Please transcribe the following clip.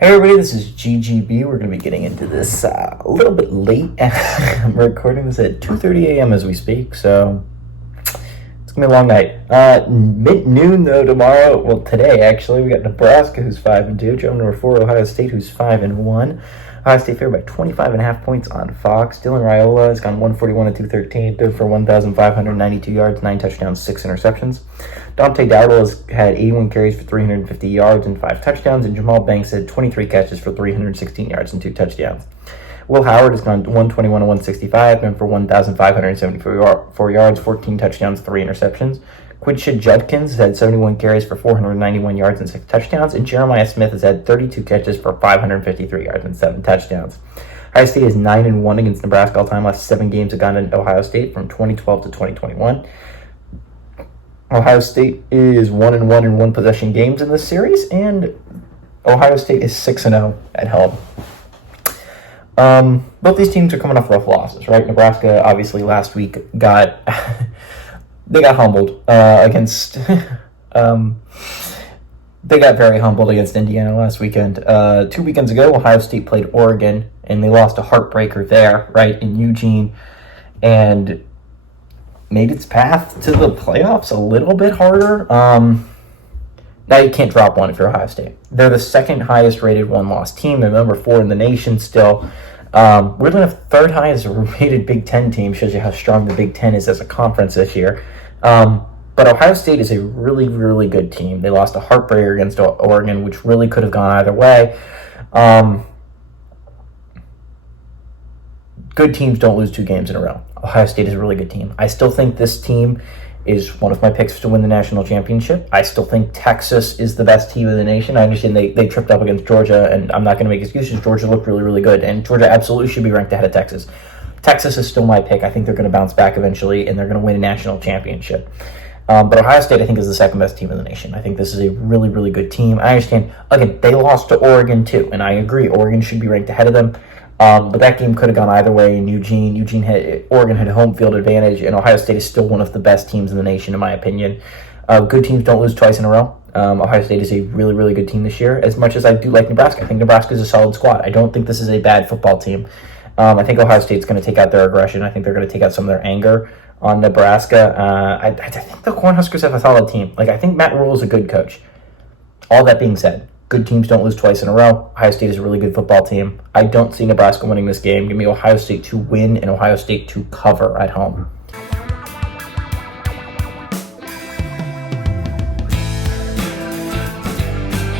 Hey everybody, this is GGB. We're going to be getting into this a little bit late. I'm recording this at 2:30 a.m. as we speak, so it's going to be a long night. Mid-noon though tomorrow, well today actually, we got Nebraska who's 5-2, Joe number 4, Ohio State who's 5-1. Ohio State favored by 25.5 points on Fox. Dylan Raiola has gone 141-213, third for 1,592 yards, 9 touchdowns, 6 interceptions. Dante Dowdle has had 81 carries for 350 yards and 5 touchdowns, and Jamal Banks had 23 catches for 316 yards and 2 touchdowns. Will Howard has gone 121-165, and for 1,574 yards, 14 touchdowns, 3 interceptions. Quinshon Judkins has had 71 carries for 491 yards and 6 touchdowns, and Jeremiah Smith has had 32 catches for 553 yards and 7 touchdowns. Ohio State is 9-1 against Nebraska all-time. Last 7 games have gone to Ohio State from 2012 to 2021. Ohio State is 1-1 in one-possession games in this series, and Ohio State is 6-0 at home. Both these teams are coming off rough losses, right? Nebraska, obviously, last week got they got humbled against. They got very humbled against Indiana last weekend. 2 weekends ago, Ohio State played Oregon, and they lost a heartbreaker there, right, in Eugene, and made its path to the playoffs a little bit harder. Now you can't drop one if you're Ohio State. They're the second highest rated one-loss team. They're number 4 in the nation still. We're the third highest rated Big Ten team. Shows you how strong the Big Ten is as a conference this year. But Ohio State is a really, really good team. They lost a heartbreaker against Oregon, which really could have gone either way. Good teams don't lose 2 games in a row. Ohio State is a really good team. I still think this team is one of my picks to win the national championship. I still think Texas is the best team in the nation. I understand they tripped up against Georgia, and I'm not going to make excuses. Georgia looked really, really good, and Georgia absolutely should be ranked ahead of Texas. Texas is still my pick. I think they're going to bounce back eventually, and they're going to win a national championship. But Ohio State, I think, is the second best team in the nation. I think this is a really, really good team. I understand, again, they lost to Oregon too, and I agree. Oregon should be ranked ahead of them. But that game could have gone either way in Eugene. Oregon had home field advantage, and Ohio State is still one of the best teams in the nation, in my opinion. Good teams don't lose twice in a row. Ohio State is a really, really good team this year. As much as I do like Nebraska, I think Nebraska is a solid squad. I don't think this is a bad football team. I think Ohio State's going to take out their aggression. I think they're going to take out some of their anger on Nebraska. I think the Cornhuskers have a solid team. I think Matt Rule is a good coach. All that being said, good teams don't lose twice in a row. Ohio State is a really good football team. I don't see Nebraska winning this game. Give me Ohio State to win and Ohio State to cover at home.